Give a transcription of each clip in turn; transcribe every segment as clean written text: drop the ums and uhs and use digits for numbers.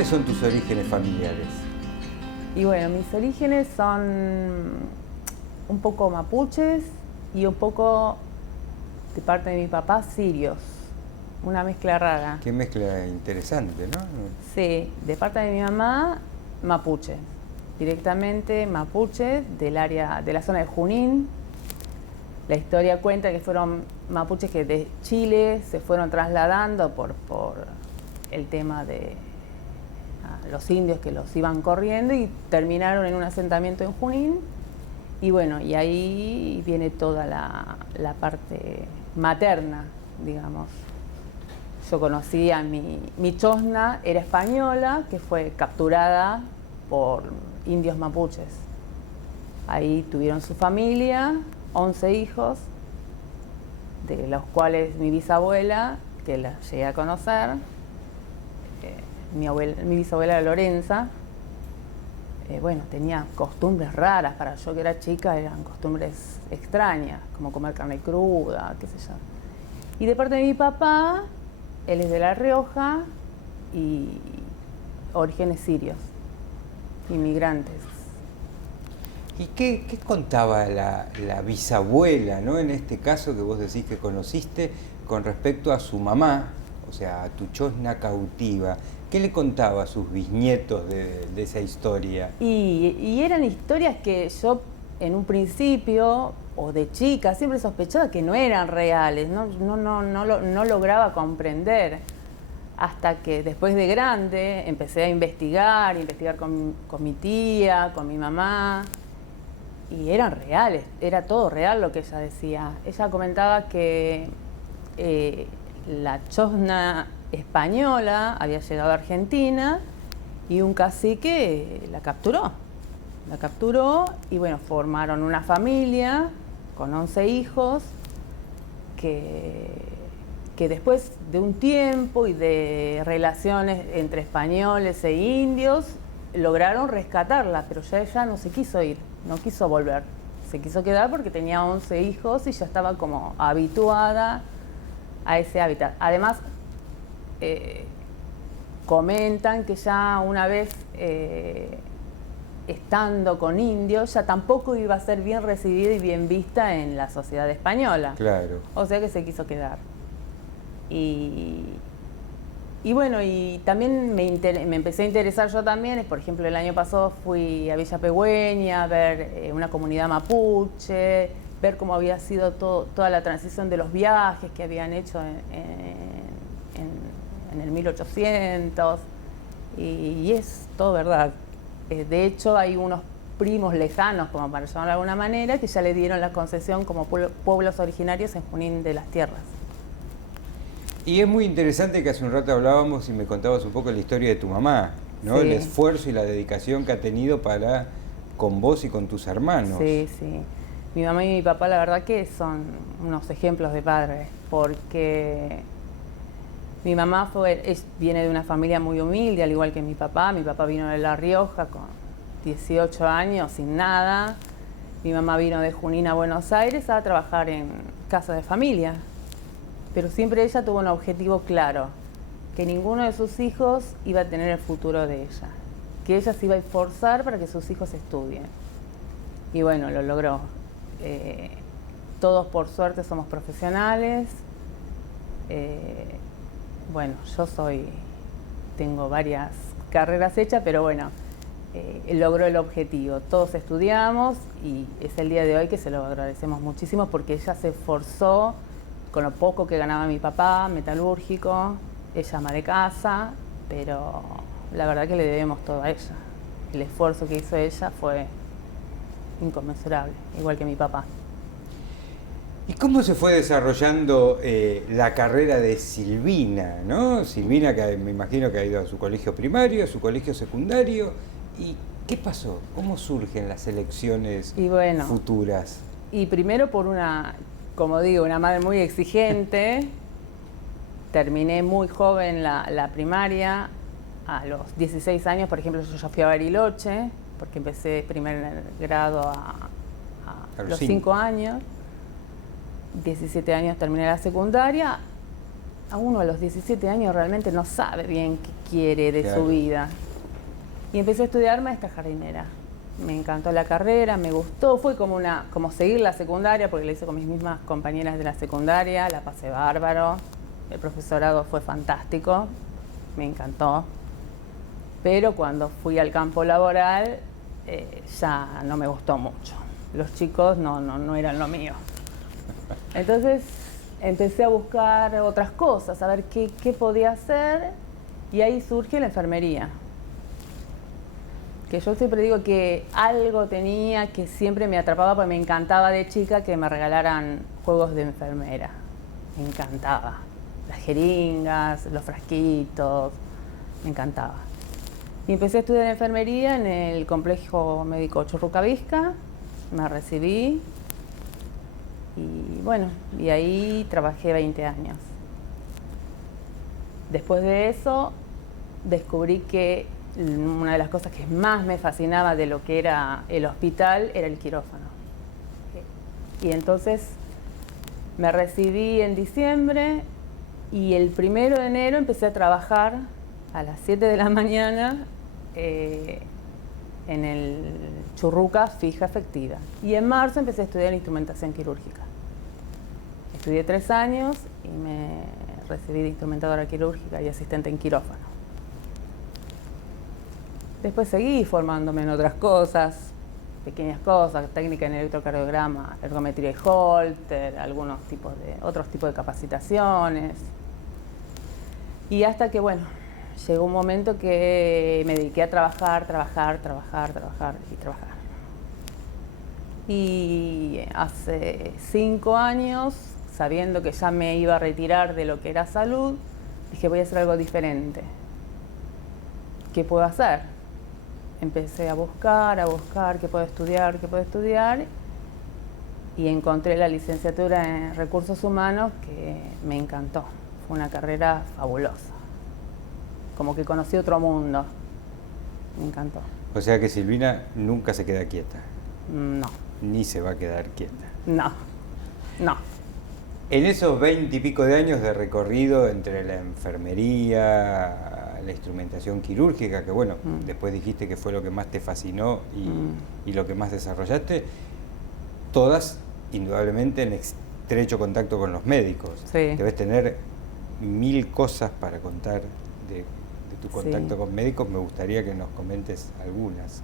¿Cuáles son tus orígenes familiares? Y bueno, mis orígenes son un poco mapuches y un poco, de parte de mi papá, sirios. Una mezcla rara. Qué mezcla interesante, ¿no? Sí, de parte de mi mamá, mapuche. Directamente mapuches del área, de la zona de Junín. La historia cuenta que fueron mapuches que de Chile se fueron trasladando por el tema de los indios que los iban corriendo y terminaron en un asentamiento en Junín. Y bueno, y ahí viene toda la parte materna, digamos. Yo conocí a mi chosna, era española, que fue capturada por indios mapuches. Ahí tuvieron su familia, 11 hijos, de los cuales mi bisabuela, que la llegué a conocer, mi bisabuela Lorenza, bueno, tenía costumbres raras. Para yo que era chica eran costumbres extrañas, como comer carne cruda, qué sé yo. Y de parte de mi papá, él es de La Rioja y orígenes sirios, inmigrantes. ¿Y qué contaba la bisabuela, ¿no? En este caso que vos decís que conociste, con respecto a su mamá, o sea, a tu chosna cautiva? ¿Qué le contaba a sus bisnietos de esa historia? Y eran historias que yo en un principio, o de chica, siempre sospechaba que no eran reales, no lograba comprender. Hasta que después de grande empecé a investigar con mi tía, con mi mamá, y eran reales, era todo real lo que ella decía. Ella comentaba que la chosna española había llegado a Argentina y un cacique la capturó y bueno, formaron una familia con 11 hijos que después de un tiempo y de relaciones entre españoles e indios lograron rescatarla, pero ya ella no se quiso ir, no quiso volver, se quiso quedar porque tenía 11 hijos y ya estaba como habituada a ese hábitat. Además, comentan que ya una vez estando con indios, ya tampoco iba a ser bien recibida y bien vista en la sociedad española. Claro. O sea que se quiso quedar. Y bueno, y también me empecé a interesar yo también. Por ejemplo, el año pasado fui a Villa Pehuen a ver una comunidad mapuche, ver cómo había sido toda la transición de los viajes que habían hecho en el 1800. Y es todo verdad. De hecho, hay unos primos lejanos, como para llamarlo de alguna manera, que ya le dieron la concesión como pueblos originarios en Junín de las Tierras. Y es muy interesante que hace un rato hablábamos y me contabas un poco la historia de tu mamá, ¿no? Sí. El esfuerzo y la dedicación que ha tenido con vos y con tus hermanos. Sí, sí. Mi mamá y mi papá, la verdad que son unos ejemplos de padres, porque mi mamá viene de una familia muy humilde, al igual que mi papá. Mi papá vino de La Rioja con 18 años, sin nada. Mi mamá vino de Junín a Buenos Aires a trabajar en casa de familia. Pero siempre ella tuvo un objetivo claro, que ninguno de sus hijos iba a tener el futuro de ella, que ella se iba a esforzar para que sus hijos estudien. Y bueno, lo logró. Todos por suerte somos profesionales. Bueno, tengo varias carreras hechas, pero bueno, logró el objetivo. Todos estudiamos y es el día de hoy que se lo agradecemos muchísimo porque ella se esforzó con lo poco que ganaba mi papá, metalúrgico, ella ama de casa, pero la verdad que le debemos todo a ella. El esfuerzo que hizo ella fue inconmensurable, igual que mi papá. ¿Y cómo se fue desarrollando la carrera de Silvina, ¿no? Silvina, que me imagino que ha ido a su colegio primario, a su colegio secundario. ¿Y qué pasó? ¿Cómo surgen las elecciones futuras? Y primero por como digo, una madre muy exigente. Terminé muy joven la primaria. A los 16 años, por ejemplo, yo ya fui a Bariloche, porque empecé primer grado a los 5 años. 17 años terminé la secundaria. a uno a los 17 años realmente no sabe bien qué quiere de Claro. su vida. Y empecé a estudiar maestra jardinera. Me encantó la carrera, me gustó, fue como seguir la secundaria, porque la hice con mis mismas compañeras de la secundaria, la pasé bárbaro, el profesorado fue fantástico, me encantó. Pero cuando fui al campo laboral, ya no me gustó mucho. Los chicos no eran lo mío. Entonces empecé a buscar otras cosas, a ver qué podía hacer, y ahí surge la enfermería. Que yo siempre digo que algo tenía que siempre me atrapaba, porque me encantaba de chica que me regalaran juegos de enfermera. Me encantaba. Las jeringas, los frasquitos, me encantaba. Y empecé a estudiar enfermería en el Complejo Médico Churrucavisca, me recibí y bueno, y ahí trabajé 20 años. Después de eso descubrí que una de las cosas que más me fascinaba de lo que era el hospital era el quirófano. Y entonces me recibí en diciembre y el 1 de enero empecé a trabajar a las 7 de la mañana en el Churruca fija efectiva. Y en marzo empecé a estudiar instrumentación quirúrgica. Estudié 3 años y me recibí de instrumentadora quirúrgica y asistente en quirófano. Después seguí formándome en otras cosas, pequeñas cosas, técnica en electrocardiograma, ergometría y Holter, otros tipos de capacitaciones. Y hasta que, bueno, llegó un momento que me dediqué a trabajar. Y hace 5 años, sabiendo que ya me iba a retirar de lo que era salud, dije, voy a hacer algo diferente. ¿Qué puedo hacer? Empecé a buscar qué puedo estudiar, y encontré la licenciatura en Recursos Humanos que me encantó. Fue una carrera fabulosa. Como que conocí otro mundo. Me encantó. O sea que Silvina nunca se queda quieta. No, Ni se va a quedar quieta. no. En esos 20 y pico de años de recorrido entre la enfermería, la instrumentación quirúrgica, que bueno, después dijiste que fue lo que más te fascinó y lo que más desarrollaste, todas indudablemente en estrecho contacto con los médicos. Sí. Debes tener 1000 cosas para contar de tu contacto con médicos. Me gustaría que nos comentes algunas,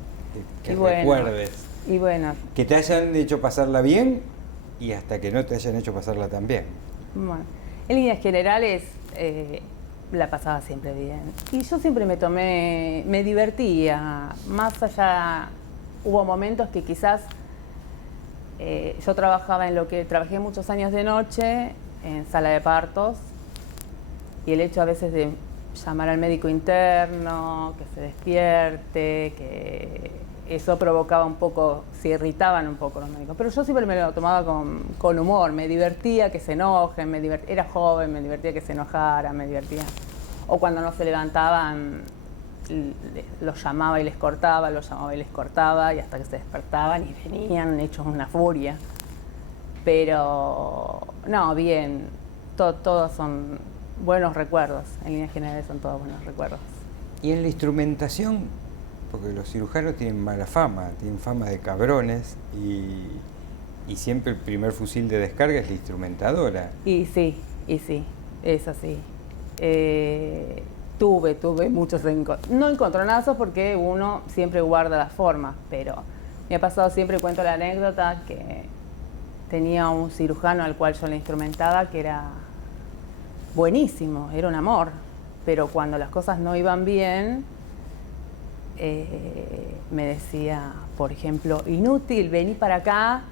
que recuerdes. Y bueno. Que te hayan hecho pasarla bien y hasta que no te hayan hecho pasarla tan bien. Bueno, en líneas generales la pasaba siempre bien. Y yo siempre me divertía. Más allá, hubo momentos que quizás yo trabajé muchos años de noche en sala de partos, y el hecho a veces de llamar al médico interno, que se despierte, que eso provocaba un poco, se irritaban un poco los médicos. Pero yo siempre me lo tomaba con humor, me divertía que se enojen, era joven, me divertía que se enojaran, me divertía. O cuando no se levantaban, los llamaba y les cortaba, y hasta que se despertaban y venían hechos una furia. Pero, no, bien, todos son buenos recuerdos, en líneas generales son todos buenos recuerdos. Y en la instrumentación, porque los cirujanos tienen mala fama, tienen fama de cabrones, y siempre el primer fusil de descarga es la instrumentadora. Y sí, es así. Tuve muchos no encontronazos, porque uno siempre guarda las formas, pero me ha pasado, siempre cuento la anécdota, que tenía un cirujano al cual yo le instrumentaba que era buenísimo, era un amor, pero cuando las cosas no iban bien, me decía, por ejemplo, inútil, vení para acá,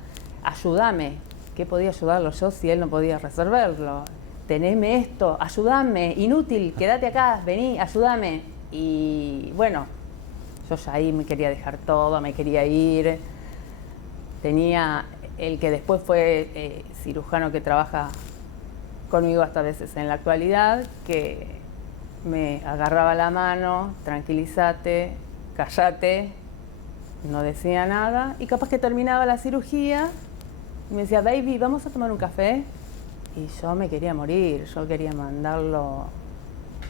ayúdame. ¿Qué podía ayudarlo yo si él no podía resolverlo? Teneme esto, ayúdame, inútil, quédate acá, vení, ayúdame. Y bueno, yo ya ahí me quería dejar todo, me quería ir. Tenía el que después fue cirujano que trabaja conmigo hasta a veces en la actualidad, que me agarraba la mano, tranquilízate, cállate, no decía nada, y capaz que terminaba la cirugía y me decía, baby, ¿vamos a tomar un café? y yo me quería morir, yo quería mandarlo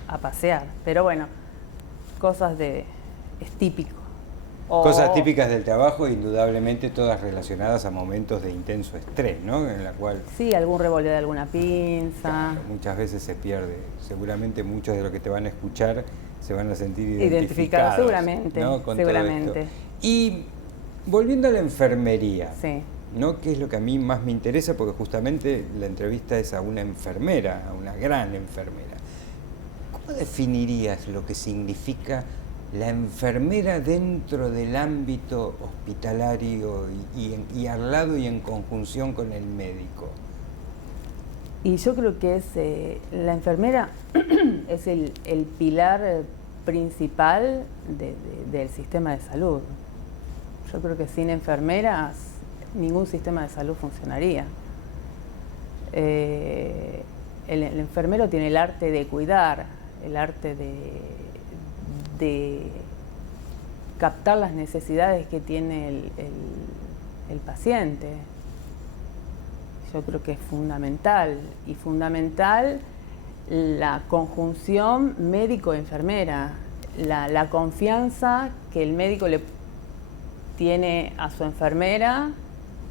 a pasear. Pero bueno, es típico. Cosas típicas del trabajo, indudablemente todas relacionadas a momentos de intenso estrés, ¿no? En la cual... Sí, algún revoleo de alguna pinza. Claro, muchas veces se pierde. Seguramente muchos de los que te van a escuchar se van a sentir identificados. Seguramente, ¿no? Con seguramente. todo esto. Y volviendo a la enfermería, sí. ¿no? Que es lo que a mí más me interesa, porque justamente la entrevista es a una enfermera, a una gran enfermera. ¿Cómo definirías lo que significa la enfermera dentro del ámbito hospitalario y al lado y en conjunción con el médico? Y yo creo que la enfermera es el pilar principal del sistema de salud. Yo creo que sin enfermeras ningún sistema de salud funcionaría. El enfermero tiene el arte de cuidar, el arte de captar las necesidades que tiene el paciente. Yo creo que es fundamental, y fundamental la conjunción médico-enfermera, la confianza que el médico le tiene a su enfermera,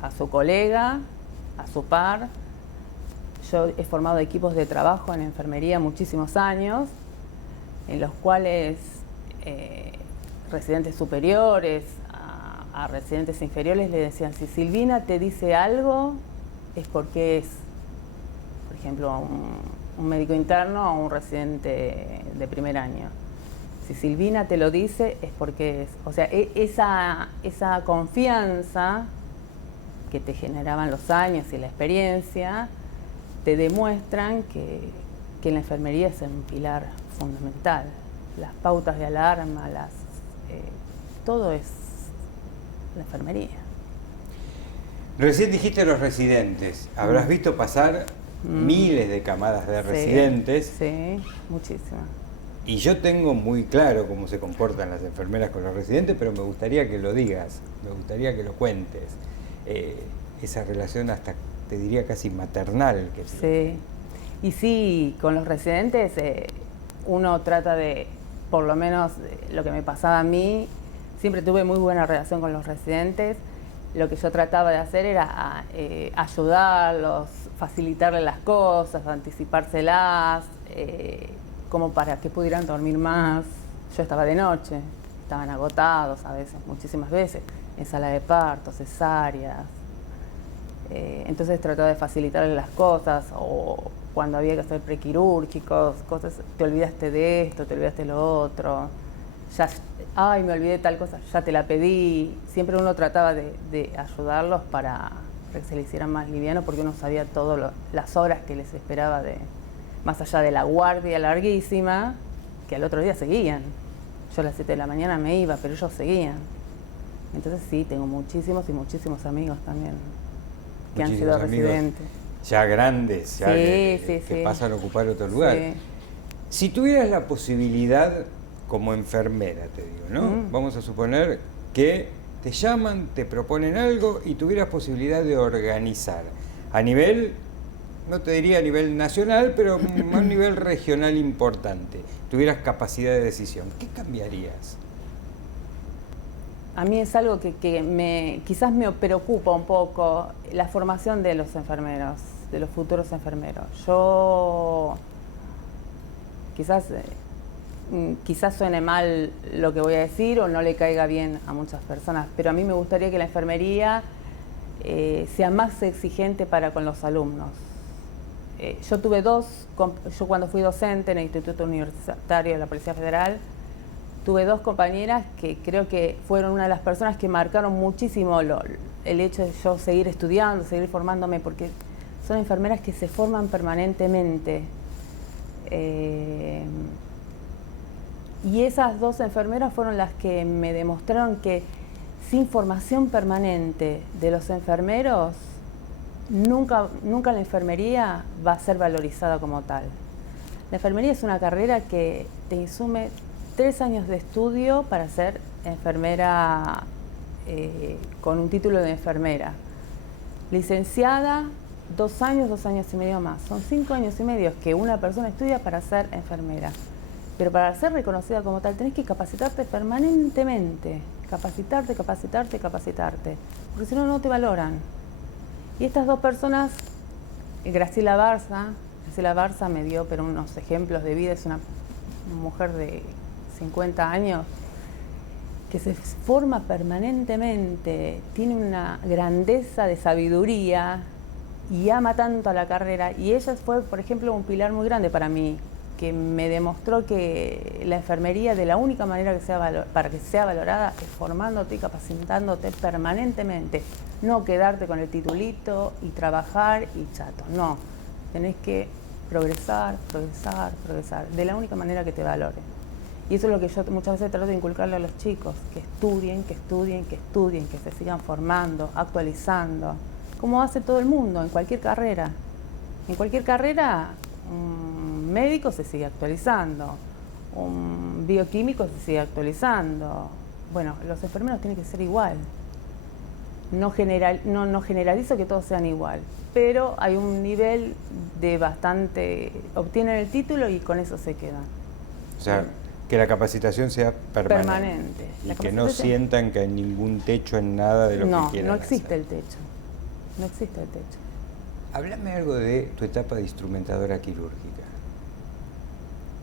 a su colega, a su par. Yo he formado equipos de trabajo en enfermería muchísimos años, en los cuales residentes superiores a residentes inferiores le decían: si Silvina te dice algo, es porque es, por ejemplo, un médico interno o un residente de primer año. Si Silvina te lo dice, es porque es. O sea, esa confianza que te generaban los años y la experiencia te demuestran que la enfermería es un pilar fundamental. Las pautas de alarma, todo es la enfermería. Recién dijiste los residentes. Habrás visto pasar miles de camadas de residentes. Sí, muchísimas. Y yo tengo muy claro cómo se comportan las enfermeras con los residentes, pero me gustaría que lo digas, me gustaría que lo cuentes. Esa relación hasta, te diría, casi maternal que sí. Y sí, con los residentes uno trata de, por lo menos lo que me pasaba a mí, siempre tuve muy buena relación con los residentes. Lo que yo trataba de hacer era ayudarlos, facilitarles las cosas, anticipárselas, como para que pudieran dormir más. Yo estaba de noche, estaban agotados a veces, muchísimas veces, en sala de parto, cesáreas. Entonces trataba de facilitarles las cosas, o cuando había que hacer prequirúrgicos, cosas, te olvidaste de esto, te olvidaste de lo otro. Ya, ay, me olvidé tal cosa, ya te la pedí. Siempre uno trataba de ayudarlos para que se les hicieran más liviano, porque uno sabía todas las horas que les esperaba, más allá de la guardia larguísima, que al otro día seguían. Yo a las 7 de la mañana me iba, pero ellos seguían. Entonces sí, tengo muchísimos y muchísimos amigos también que han sido residentes. Ya grandes, ya que pasan a ocupar otro lugar. Sí. Si tuvieras la posibilidad como enfermera, te digo, ¿no? Vamos a suponer que te llaman, te proponen algo y tuvieras posibilidad de organizar a nivel, no te diría a nivel nacional, pero a un nivel regional importante, tuvieras capacidad de decisión, ¿qué cambiarías? A mí es algo que quizás me preocupa un poco, la formación de los enfermeros, de los futuros enfermeros. Yo quizás suene mal lo que voy a decir o no le caiga bien a muchas personas, pero a mí me gustaría que la enfermería sea más exigente para con los alumnos. Yo cuando fui docente en el Instituto Universitario de la Policía Federal, tuve dos compañeras que creo que fueron una de las personas que marcaron muchísimo el hecho de yo seguir estudiando, seguir formándome, porque son enfermeras que se forman permanentemente. Y esas dos enfermeras fueron las que me demostraron que sin formación permanente de los enfermeros, nunca la enfermería va a ser valorizada como tal. La enfermería es una carrera que te insume 3 años de estudio para ser enfermera con un título de enfermera. Licenciada 2 años y medio más. Son 5 años y medio que una persona estudia para ser enfermera. Pero para ser reconocida como tal, tenés que capacitarte permanentemente. Capacitarte. Porque si no, no te valoran. Y estas dos personas, Graciela Barza me dio pero unos ejemplos de vida. Es una mujer de 50 años que se forma permanentemente, tiene una grandeza de sabiduría y ama tanto a la carrera. Y ella fue, por ejemplo, un pilar muy grande para mí, que me demostró que la enfermería, de la única manera para que sea valorada, es formándote y capacitándote permanentemente. No quedarte con el titulito y trabajar y chato. No, tenés que progresar, de la única manera que te valore. Y eso es lo que yo muchas veces trato de inculcarle a los chicos, que estudien, que se sigan formando, actualizando, como hace todo el mundo en cualquier carrera. En cualquier carrera, un médico se sigue actualizando, un bioquímico se sigue actualizando. Bueno, los enfermeros tienen que ser igual. No generalizo que todos sean igual, pero hay un nivel de bastante, obtienen el título y con eso se quedan. O sea, que la capacitación sea permanente. Y que no sientan que hay ningún techo en nada de lo que quieran No existe hacer. el techo. No existe el techo. Háblame algo de tu etapa de instrumentadora quirúrgica.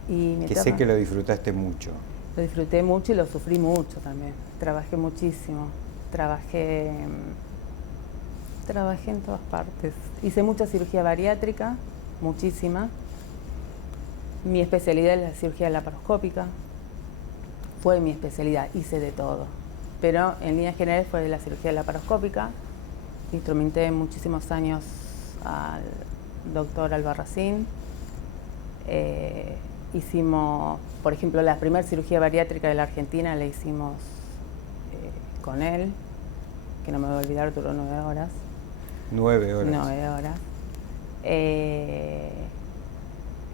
Que sé que lo disfrutaste mucho. Lo disfruté mucho y lo sufrí mucho también. Trabajé muchísimo. Trabajé en todas partes. Hice mucha cirugía bariátrica, muchísima. Mi especialidad es la cirugía laparoscópica. Fue mi especialidad, hice de todo. Pero en líneas generales fue de la cirugía laparoscópica. Instrumenté muchísimos años al doctor Albarracín. Hicimos, por ejemplo, la primera cirugía bariátrica de la Argentina la hicimos con él, que no me voy a olvidar, duró 9 horas. 9 horas. 9 horas.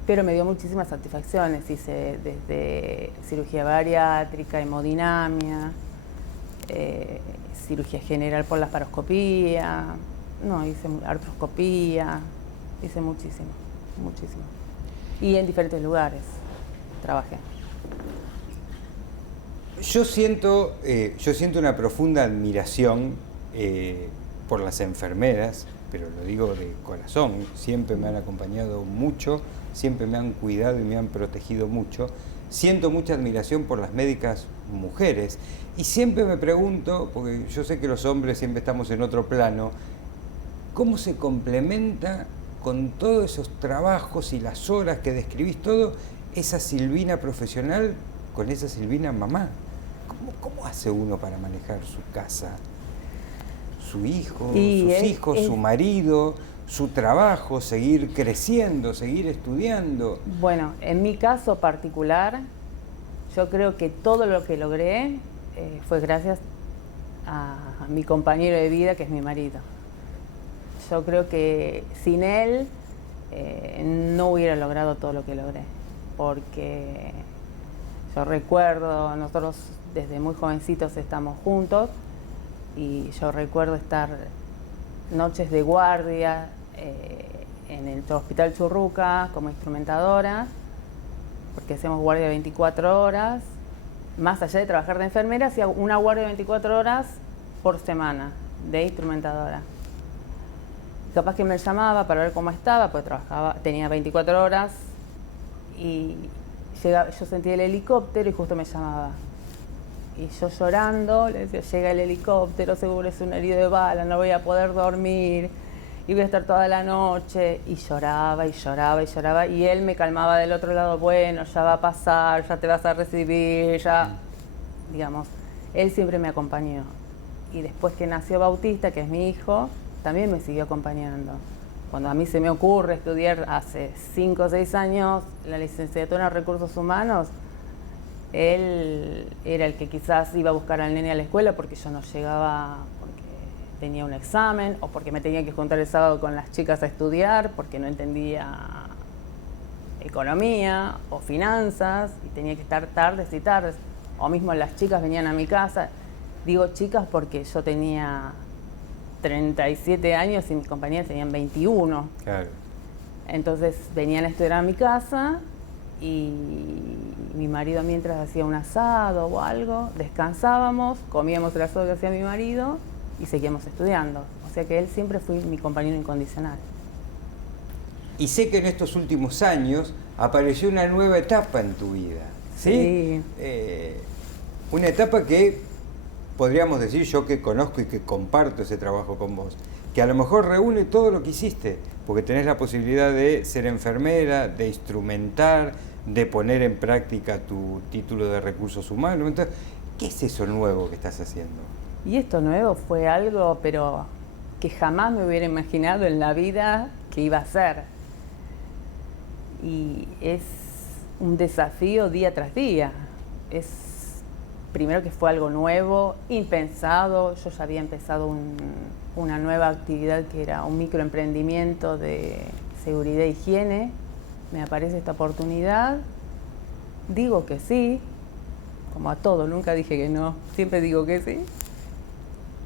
Pero me dio muchísimas satisfacciones. Hice desde cirugía bariátrica, hemodinamia, cirugía general por laparoscopía, hice artroscopía, hice muchísimo. Y en diferentes lugares trabajé. Yo siento una profunda admiración por las enfermeras, pero lo digo de corazón. Siempre me han acompañado mucho, siempre me han cuidado y me han protegido mucho. Siento mucha admiración por las médicas mujeres y siempre me pregunto, porque yo sé que los hombres siempre estamos en otro plano, ¿cómo se complementa con todos esos trabajos y las horas que describís todo, esa Silvina profesional con esa Silvina mamá? ¿Cómo hace uno para manejar su casa, su hijo, sus hijos, su marido, su trabajo, seguir creciendo, seguir estudiando? Bueno, en mi caso particular, yo creo que todo lo que logré fue gracias a mi compañero de vida, que es mi marido. Yo creo que sin él no hubiera logrado todo lo que logré, porque yo recuerdo, nosotros desde muy jovencitos estamos juntos, y yo recuerdo estar noches de guardia en el Hospital Churruca como instrumentadora, porque hacemos guardia 24 horas, más allá de trabajar de enfermera, hacía una guardia de 24 horas por semana de instrumentadora. Capaz que me llamaba para ver cómo estaba, pues tenía 24 horas y yo sentía el helicóptero y justo me llamaba. Y yo llorando, le decía, llega el helicóptero, seguro es un herido de bala, no voy a poder dormir, y voy a estar toda la noche. Y lloraba, y él me calmaba del otro lado, bueno, ya va a pasar, ya te vas a recibir, ya, digamos, él siempre me acompañó. Y después que nació Bautista, que es mi hijo, también me siguió acompañando. Cuando a mí se me ocurre estudiar hace 5 o 6 años la licenciatura en Recursos Humanos, él era el que quizás iba a buscar al nene a la escuela porque yo no llegaba, porque tenía un examen o porque me tenía que juntar el sábado con las chicas a estudiar porque no entendía economía o finanzas y tenía que estar tardes y tardes. O mismo las chicas venían a mi casa. Digo chicas porque yo tenía 37 años y mis compañeras tenían 21. Claro. Entonces venían a estudiar a mi casa y mi marido mientras hacía un asado o algo, descansábamos, comíamos el asado que hacía mi marido y seguíamos estudiando. O sea que él siempre fue mi compañero incondicional. Y sé que en estos últimos años apareció una nueva etapa en tu vida, ¿sí? Una etapa que podríamos decir, yo que conozco y que comparto ese trabajo con vos, que a lo mejor reúne todo lo que hiciste, porque tenés la posibilidad de ser enfermera, de instrumentar, de poner en práctica tu título de recursos humanos. Entonces, ¿qué es eso nuevo que estás haciendo? Y esto nuevo fue algo, pero que jamás me hubiera imaginado en la vida que iba a ser. Y es un desafío día tras día. Es primero que fue algo nuevo, impensado. Yo ya había empezado una nueva actividad que era un microemprendimiento de seguridad e higiene. Me aparece esta oportunidad, digo que sí, como a todo, nunca dije que no, siempre digo que sí.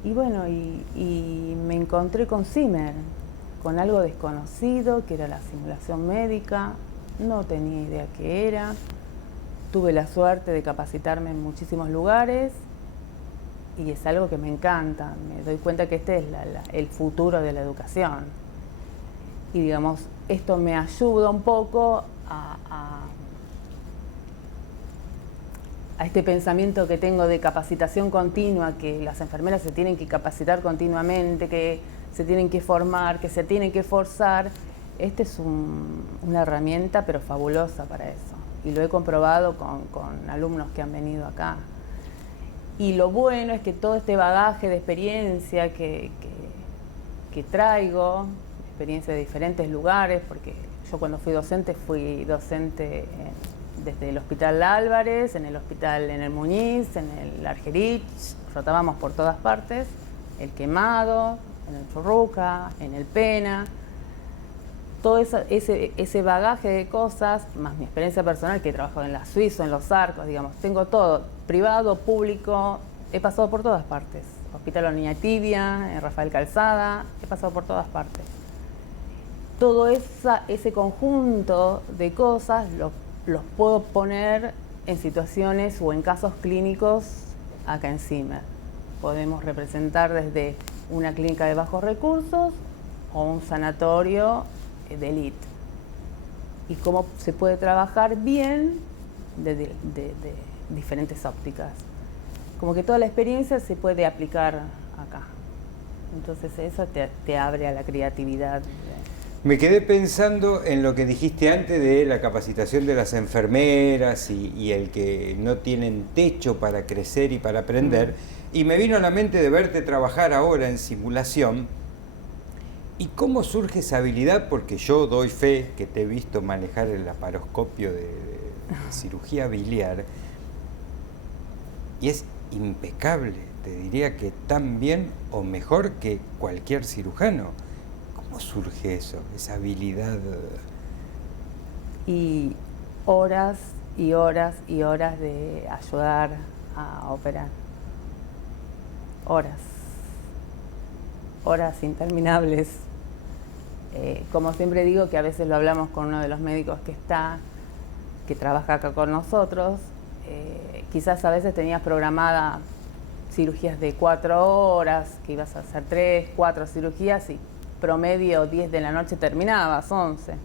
Y bueno, y me encontré con Zimmer, con algo desconocido, que era la simulación médica. No tenía idea qué era. Tuve la suerte de capacitarme en muchísimos lugares y es algo que me encanta. Me doy cuenta que este es el futuro de la educación. Y digamos, esto me ayuda un poco a este pensamiento que tengo de capacitación continua, que las enfermeras se tienen que capacitar continuamente, que se tienen que formar, que se tienen que forzar. Este es una herramienta pero fabulosa para eso. Y lo he comprobado con alumnos que han venido acá. Y lo bueno es que todo este bagaje de experiencia que traigo, experiencia de diferentes lugares, porque yo cuando fui docente desde el Hospital Álvarez, en el Muñiz, en el Argerich, rotábamos por todas partes, el Quemado, en el Churruca, en el Pena. Todo ese bagaje de cosas, más mi experiencia personal, que he trabajado en la Suiza, en los Arcos, digamos, tengo todo, privado, público, he pasado por todas partes. Hospital La Niña Tibia, en Rafael Calzada, he pasado por todas partes. Todo ese conjunto de cosas los puedo poner en situaciones o en casos clínicos acá en Zimmer. Podemos representar desde una clínica de bajos recursos o un sanatorio de élite. Y cómo se puede trabajar bien de diferentes ópticas. Como que toda la experiencia se puede aplicar acá. Entonces eso te abre a la creatividad. Me quedé pensando en lo que dijiste antes de la capacitación de las enfermeras y el que no tienen techo para crecer y para aprender. Y me vino a la mente de verte trabajar ahora en simulación. ¿Y cómo surge esa habilidad? Porque yo doy fe que te he visto manejar el laparoscopio de cirugía biliar. Y es impecable, te diría que tan bien o mejor que cualquier cirujano. ¿Cómo surge eso, esa habilidad? Y horas y horas y horas de ayudar a operar. Horas interminables. Como siempre digo, que a veces lo hablamos con uno de los médicos que trabaja acá con nosotros, quizás a veces tenías programada cirugías de 4 horas, que ibas a hacer 3, 4 cirugías y promedio 10 de la noche terminabas, 11.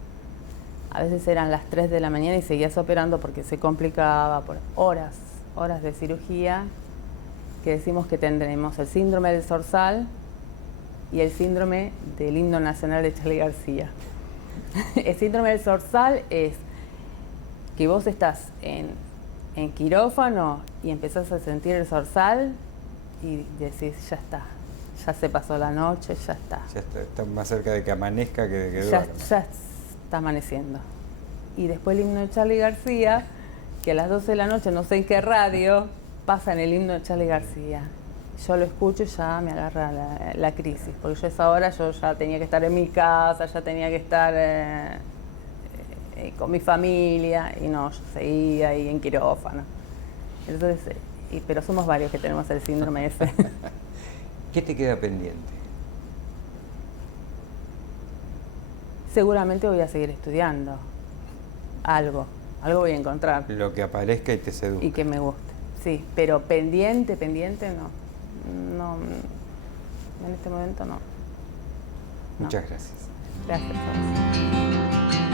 A veces eran las 3 de la mañana y seguías operando porque se complicaba por horas de cirugía, que decimos que tendremos el síndrome del zorzal y el síndrome del himno nacional de Charly García. El síndrome del zorzal es que vos estás en quirófano y empezás a sentir el zorzal y decís, ya está, ya se pasó la noche, ya está. Ya está más cerca de que amanezca que de que ya, duerma. Ya está amaneciendo. Y después el himno de Charly García, que a las 12 de la noche, no sé en qué radio, pasa en el himno de Charly García. Yo lo escucho y ya me agarra la crisis, porque yo a esa hora yo ya tenía que estar en mi casa, ya tenía que estar con mi familia, y no, yo seguía ahí en quirófano. Entonces, pero somos varios que tenemos el síndrome ese. ¿Qué te queda pendiente? seguramente voy a seguir estudiando. Algo voy a encontrar. Lo que aparezca y te seduzca. Y que me guste, sí. Pero pendiente no. No, en este momento no. Muchas gracias. Gracias a vos.